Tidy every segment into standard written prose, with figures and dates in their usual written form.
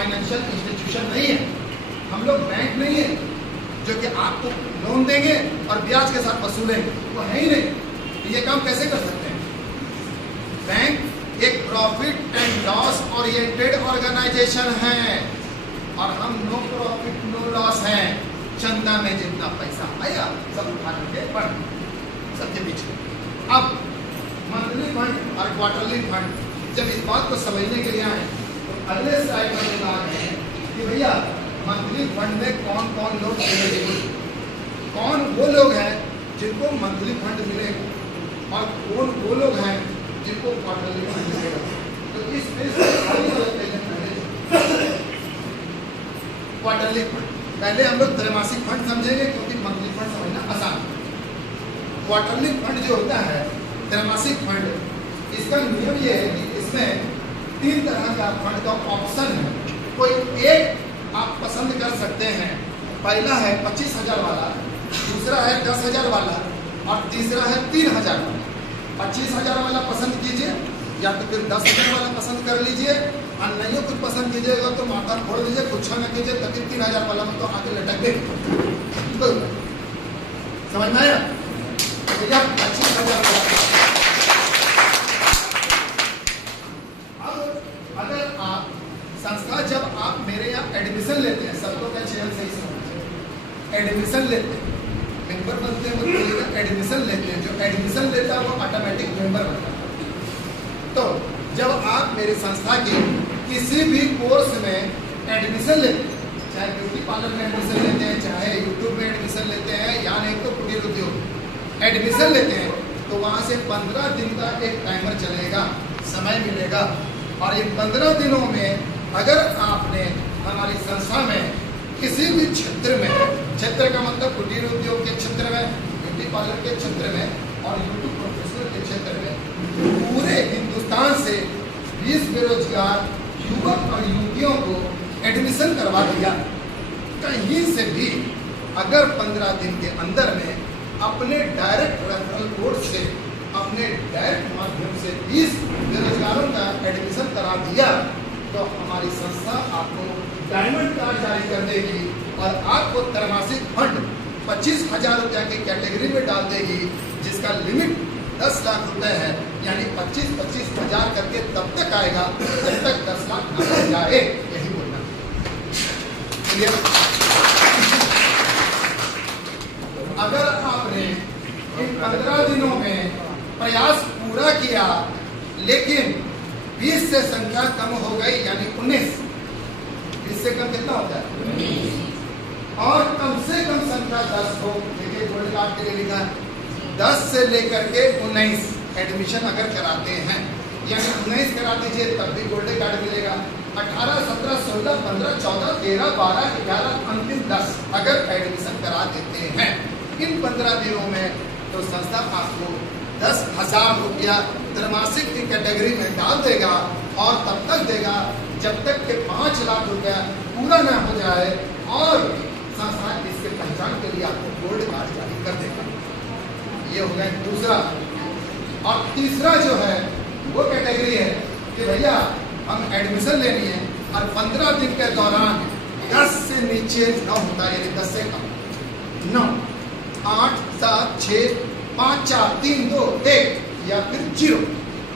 Financial institution नहीं है, हम लोग बैंक नहीं है जो कि आपको लोन देंगे और ब्याज के साथ वसूलेंगे, वो है ही नहीं। तो ये काम कैसे कर सकते हैं? बैंक एक profit and loss oriented organization है और हम नो प्रॉफिट नो लॉस हैं। चंदा में जितना पैसा आया सब उठा करके फंड सबके पीछे। अब मंथली फंड और क्वार्टरली फंड जब इस बात को समझने के लिए आए तो अगले स्लाइड में बता रहे हैं कि भैया मंथली फंड में कौन कौन लोग एलिजिबल, कौन वो लोग हैं जिनको मंथली फंड मिलेगा और कौन वो लोग हैं जिनको क्वार्टरली फंड मिलेगा। तो इस क्वार्टरली फंड पहले हम लोग त्रैमासिक फंड समझेंगे क्योंकि मंथली फंड समझना आसान है। क्वार्टरली फंड जो होता है त्रैमासिक फंड, इसका नियम ये है कि इसमें 3 तरह का फंड का ऑप्शन है। कोई एक आप पसंद कर सकते हैं। पहला है 25,000 वाला, दूसरा है 10,000 वाला और तीसरा है 3,000 वाला। 25,000 वाला पसंद कीजिए या तो फिर 10,000 वाला पसंद कर लीजिए और नहीं कुछ पसंद कीजिएगा तो माथा फोड़ दीजिए, कुछ न कीजिए, तभी 3,000 वाला में तो आगे लटक दे। समझ में आया? भैया 25,000 वाला। अगर आप संस्था जब आप मेरे यहाँ एडमिशन लेते हैं, सबको क्या चैनल सही समझ, एडमिशन लेते हैं, मेंबर बनते हैं, वो एडमिशन लेते हैं। जो एडमिशन लेता है वो ऑटोमेटिक मेंबर बनता है। तो जब आप मेरी संस्था के किसी भी कोर्स में एडमिशन लेते हैं, चाहे ब्यूटी पार्लर में एडमिशन लेते हैं, चाहे यूट्यूब में एडमिशन लेते हैं या नहीं तो कुटीर उद्योग एडमिशन लेते हैं, तो वहाँ से 15 दिन का एक टाइमर चलेगा, समय मिलेगा। और इन 15 दिनों में अगर आपने हमारी संस्था में किसी भी क्षेत्र में, क्षेत्र का मतलब कुटीर उद्योग के क्षेत्र में, ब्यूटी पार्लर के क्षेत्र में और यूट्यूब प्रोफेशनल के क्षेत्र में पूरे हिंदुस्तान से 20 बेरोजगार युवक और युवतियों को एडमिशन करवा दिया, कहीं से भी अगर 15 दिन के अंदर में अपने डायरेक्ट रेफरल कोड से, अपने डायरेक्ट माध्यम से 20 बेरोजगारों का एडमिशन करा दिया तो हमारी संस्था आपको डायमंड कार्ड जारी कर देगी और आपको त्रैमासिक फंड 25,000 रुपया की कैटेगरी में डाल देगी, जिसका लिमिट 10 लाख रुपए है। यानी 25,000 करके तब तक आएगा जब तक 10 लाख ना जाए, यही बोलना। अगर आपने इन 15 दिनों में प्रयास पूरा किया लेकिन 20 से संख्या कम हो गई, यानी 19, 20 से कम कितना होता है, और कम से कम संख्या 10 हो, देखिए गोल्ड कार्ड के लिए लिखा है 10 से लेकर के 19 एडमिशन अगर कराते हैं, यानी 19 करा दीजिए तब भी गोल्ड कार्ड मिलेगा। 18, 17, 16, 15, 14, 13, 12, 11 अंतिम 10 अगर एडमिशन करा देते हैं इन 15 दिनों में, तो संस्था आपको 10,000 रुपया त्रैमासिक की कैटेगरी में डाल देगा और तब तक देगा जब तक के 5 लाख रुपया पूरा ना हो जाए और संस्था इसके पहचान के लिए आपको गोल्ड कार्ड जारी कर देगा। ये हो गया दूसरा। और तीसरा जो है वो कैटेगरी है कि भैया हम एडमिशन लेनी है और 15 दिन के दौरान 10 से नीचे न होता, यानी 10 से कम 9, 8, 7, 6, 5, 4, 3, 2, 1 या फिर 0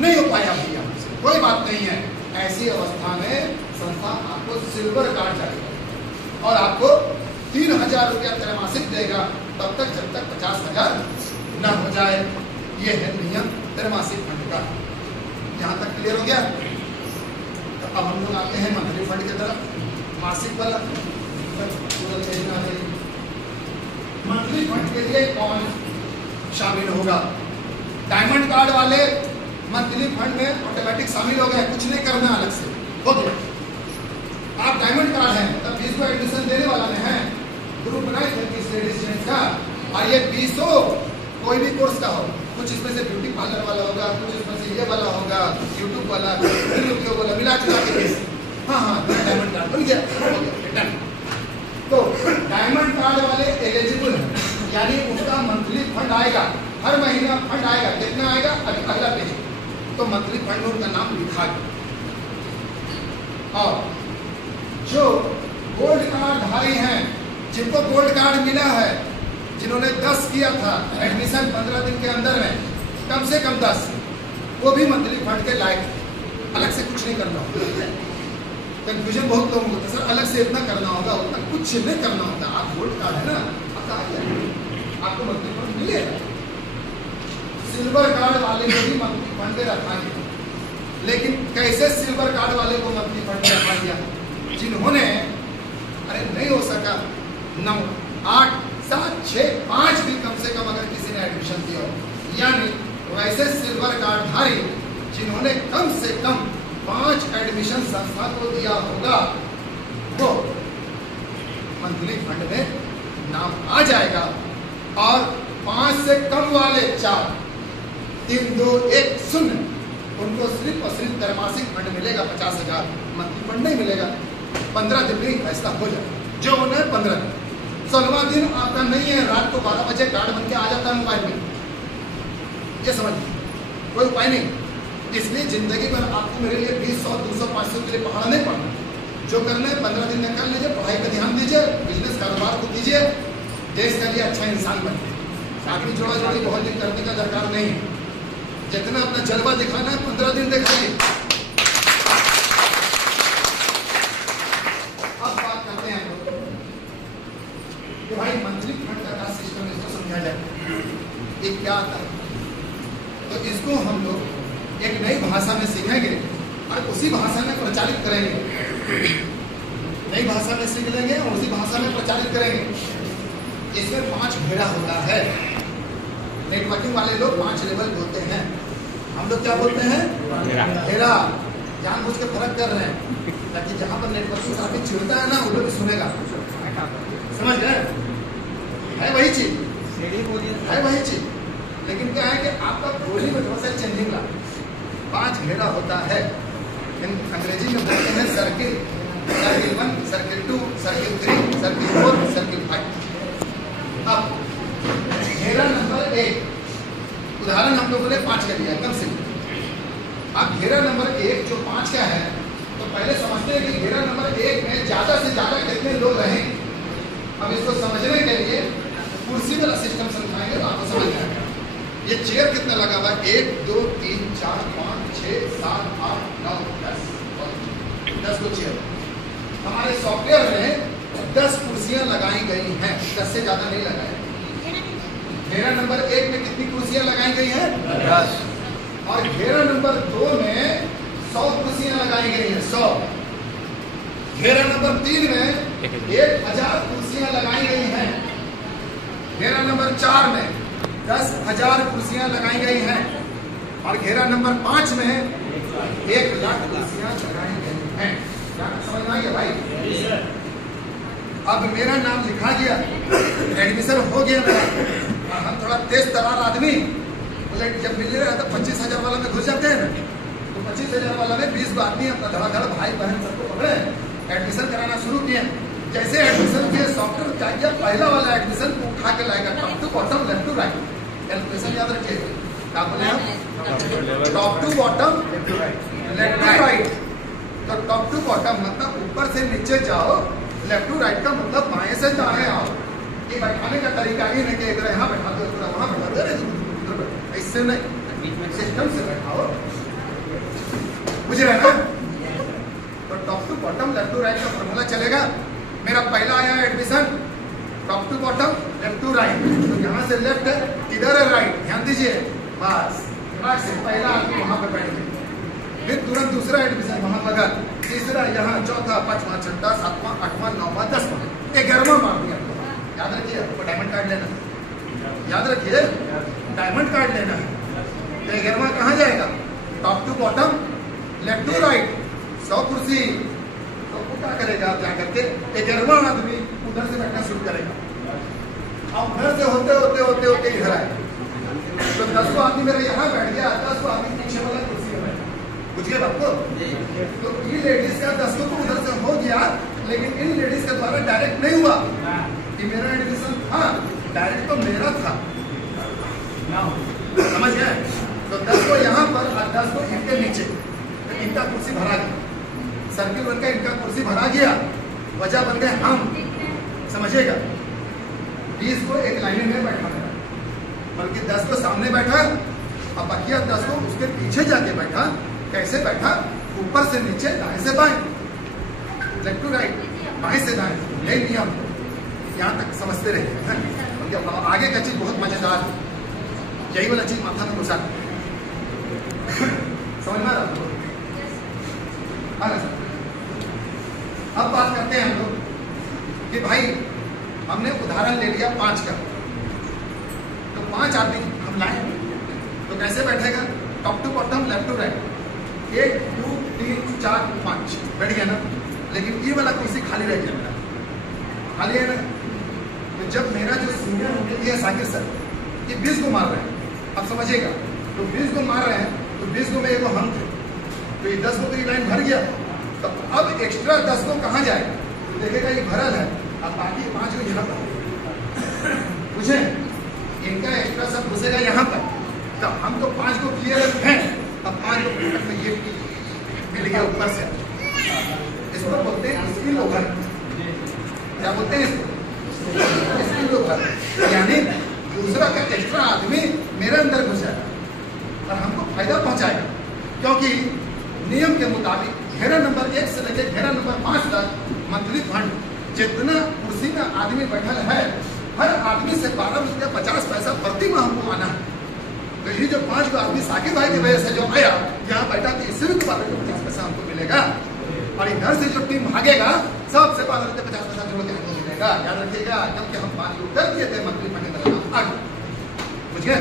नहीं हो पाया भैया, कोई बात नहीं है। ऐसी अवस्था में संस्था आपको सिल्वर कार्ड जारी करेगा और आपको 3,000 रुपया त्रैमासिक देगा तब तक जब तक 50,000 न हो जाए। ये है नियम त्रैमासिक फंड का। यहाँ तक क्लियर हो गया? तो अब हम लोग आते हैं मंथली फंड की तरफ। मासिक वाला मंथली फंड के लिए कौन शामिल होगा? डायमंड कार्ड वाले मंथली फंड में ऑटोमेटिक शामिल हो गए, कुछ नहीं करना अलग से, हो गया। आप डायमंड कार्ड हैं तब 20 को एडमिशन देने वाला में है, ग्रुप बनाए थे 20 लेडीज जेंट्स का, और ये 20 कोई भी कोर्स का हो, कुछ इसमें से ब्यूटी पार्लर वाला होगा, कुछ इसमें से ये वाला होगा, यूट्यूब वाला, उद्योग वाला, मिला जुला के 20। हाँ, डायमंड कार्ड बन गया। तो डायमंड कार्ड वाले एलिजिबल हैं, यानी उनका मंथली फंड आएगा, हर महीना फंड आएगा। कितना आएगा? अभी अगला पेज, तो मंथली फंड में उनका नाम लिखा गया। और भाई हैं जिनको गोल्ड कार्ड मिला है, जिन्होंने 10 किया था एडमिशन 15 दिन के अंदर में, कम से कम 10, वो भी मंथली फंड के लायक, अलग से कुछ नहीं करना होगा। कंफ्यूजन बहुत लोगों को होता है, सर अलग से इतना करना होगा, उतना कुछ नहीं करना होता। आप गोल्ड कार्ड है ना, आपको मंथली फंड मिलेगा। सिल्वर कार्ड वाले को भी मंथली फंड में रखा गया, लेकिन कैसे सिल्वर कार्ड वाले को मंथली फंड में रखा गया? जिन्होंने अरे नहीं हो सका 9, 8, 7, 6, 5 भी कम से कम अगर किसी ने एडमिशन दिया हो, यानी वैसे सिल्वर कार्ड धारी जिन्होंने कम से कम 5 एडमिशन संस्था को दिया होगा, वो मंथली फंड में नाम आ जाएगा। और 5 से कम वाले 4, 3, 2, 1, 0, उनको सिर्फ और सिर्फ त्रैमासिक फंड मिलेगा 50,000, मंथली फंड नहीं मिलेगा। 15 दिन में ही फैसला हो जाएगा, जो होना है 15 दिन। 16वां दिन आपका नहीं है, रात को 12 बजे कार्ड बन के आ जाता है मोबाइल में, ये समझिए, कोई उपाय नहीं। इसलिए जिंदगी भर आपको मेरे लिए 20, 100, 200, 500 के लिए पढ़ाना नहीं पड़ना। जो करना है 15 दिन में कर लीजिए, पढ़ाई पर ध्यान दीजिए, बिजनेस कारोबार को कीजिए, देश के लिए अच्छा इंसान बनिए। आदमी जोड़ा जोड़ी बहुत दिन करने का दरकार नहीं है, जितना अपना जलवा दिखाना है 15 दिन दिखाइए। अब बात करते हैं कि भाई मंथली फंड का क्या सिस्टम है, इसको समझा जाए ये क्या आता है। तो इसको हम लोग एक नई भाषा में सीखेंगे और उसी भाषा में प्रचारित करेंगे। नई भाषा में सीख लेंगे और उसी भाषा में प्रचारित करेंगे। इसमें 5 घेरा होता है। नेटवर्किंग वाले लोग 5 लेवल बोलते हैं, हम लोग क्या बोलते हैं? घेरा। जानबूझ के फर्क कर रहे हैं ताकि जहां पर नेटवर्किंग काफी चिड़ता है ना, वो लोग सुनेगा। समझ गए? है वही चीज, है वही चीज, लेकिन क्या है कि आपका बोली में थोड़ा सा चेंजिंग ला। 5 घेरा होता है, अंग्रेजी में बोलते हैं circle. Circle 1, circle 2, circle 3, circle 4, circle 5। अब घेरा नंबर 1, उदाहरण हम लोगों ने 5 का लिया कम से कम। अब घेरा नंबर 1 जो 5 का है, तो पहले समझते हैं कि घेरा नंबर 1 में ज्यादा से ज्यादा कितने लोग रहेंगे। अब इसको समझने के लिए कुर्सी वाला सिस्टम समझाएंगे तो आपको समझ आएगा। ये चेयर कितना लगा हुआ है? 1, 2, 3, 4, 5, 6, 7, 8, 9, 10 को चेयर। हमारे सॉफ्टवेयर में 10 कुर्सियां लगाई गई हैं, 10 से ज्यादा नहीं लगाई। घेरा नंबर 1 में कितनी कुर्सियां लगाई गई हैं? 10। और घेरा नंबर 2 में 100 कुर्सियां लगाई गई हैं, 100। घेरा नंबर 3 में 1000 कुर्सियां लगाई गई हैं। घेरा नंबर 4 में 10,000 कुर्सियां लगाई गई हैं। और घेरा नंबर 5 में 1,00,000 कुर्सियां लगाई गई हैं। क्या समझ में आ गया भाई? अब मेरा नाम लिखा गया, एडमिशन हो गया मेरा, और हम थोड़ा तेज तरार आदमी बोले जब मिलने रहे तो 25,000 वाला में घुस जाते हैं ना, तो 25,000 वाला में 20 आदमी अपना धड़ाधड़ भाई बहन सबको पकड़े, एडमिशन कराना शुरू किए। जैसे एडमिशन किए, सॉफ्टवेयर क्या किया, पहला वाला एडमिशन को उठा के लाएगा top to bottom, left to right. Calculation याद रखिए, क्या बोले? Top to bottom, left to right. तो टॉप टू बॉटम मतलब ऊपर से नीचे जाओ, लेफ्ट टू राइट का मतलब बाएं से दाएं आओ। ये बैठाने का तरीका ही नहीं कि एक यहाँ बैठा दो, वहाँ बैठा दो, इससे नहीं, सिस्टम से बैठाओ, बुझ रहे ना? तो top to bottom, left to right का फॉर्मूला चलेगा। मेरा पहला आया admission, top to bottom, left to right. तो यहाँ से लेफ्ट है, इधर है राइट, ध्यान दीजिए। बस से पहला आदमी वहाँ पे बैठ गए, फिर तुरंत दूसरा एडमिशन वहाँ लगा, तीसरा यहाँ, चौथा, 5वां, 6वां, 7वां, 8वां, 9वां, 10वां, 11वां मार दिया। याद रखिए, आपको डायमंड कार्ड लेना है, याद रखिए डायमंड कार्ड लेना है। तो 11वां कहाँ जाएगा? Top to bottom, left to right, 100 कुर्सी। तो क्या करेगा आप जा करके? 11वां आदमी उधर से बैठना शुरू करेगा। अब उधर से होते होते होते होते इधर आए, तो 10वां आदमी मेरा यहाँ बैठ गया, 10वां आदमी पीछे वाला कुर्सी में बैठा। बुझ गए आपको? तो ये लेडीज का 10 को उधर से हो गया, लेकिन इन लेडीज के द्वारा डायरेक्ट नहीं हुआ कि मेरा एडमिशन था, डायरेक्ट तो मेरा था, समझ गए? तो 10 को यहाँ पर और 10 को इनके नीचे, तो इनका कुर्सी भरा गया। सर्किल बनकर इनका कुर्सी भरा गया, वजह बन गए हम, समझिएगा, 20 को एक लाइन में बैठा है, बल्कि 10 को सामने बैठा और बकिया 10 को उसके पीछे जाके बैठा। कैसे बैठा? ऊपर से नीचे, दाएं से बाएं, लेफ्ट टू राइट, बाएं से दाएं, ये नियम। यहाँ तक समझते रहिए। आगे का चीज बहुत मजेदार है, यही वाला चीज माथा में घुसा समझ में आ रहा। अब बात करते हैं हम लोग कि भाई हमने उदाहरण ले लिया 5 का, तो 5 आदमी हम लाए, तो कैसे बैठेगा? Top to bottom, left to right, 1 2 3 4 5 बैठ गया ना। लेकिन ये वाला कुर्सी खाली रह गया मेरा, खाली है ना। तो जब मेरा जो सीनियर होंगे ये साकिर सर, ये 20 को मार रहे हैं, अब समझिएगा, तो 20 को मार रहे हैं, तो 20 को में एगो हम थे, तो ये 10 को तो ये लाइन भर गया, तो अब एक्स्ट्रा 10 को कहाँ जाएगा? तो देखेगा ये भरल है, अब बाकी 5 को यहाँ पर बुझे, इनका एक्स्ट्रा सब घुसेगा यहाँ पर। तो हम तो 5 को क्लियर हैं, अब 5 को ये मिल गया ऊपर से। इसको बोलते हैं स्किल ओवर। क्या बोलते हैं इसको? स्किल ओवर, यानी दूसरा का एक्स्ट्रा आदमी मेरे अंदर घुसेगा और हमको फायदा पहुंचाएगा, क्योंकि नियम के मुताबिक घेरा नंबर 1 से लेकर घेरा नंबर 5 तक मंथली फंड जितना कुर्सी में आदमी बैठल है, हर आदमी से 12 रुपया 50 पैसा प्रति माह हमको आना है। तो ये जो 5 को आदमी साकिब भाई की वजह से जो आया यहाँ बैठा, तो इससे भी 12 रुपया 50 पैसा हमको मिलेगा। और इधर से जो टीम भागेगा सबसे 12 रुपया 50 पैसा जोड़ के हमको मिलेगा। याद रखिएगा, क्योंकि हम 5 लोग कर दिए थे मंथली फंड आगे, बुझ गए।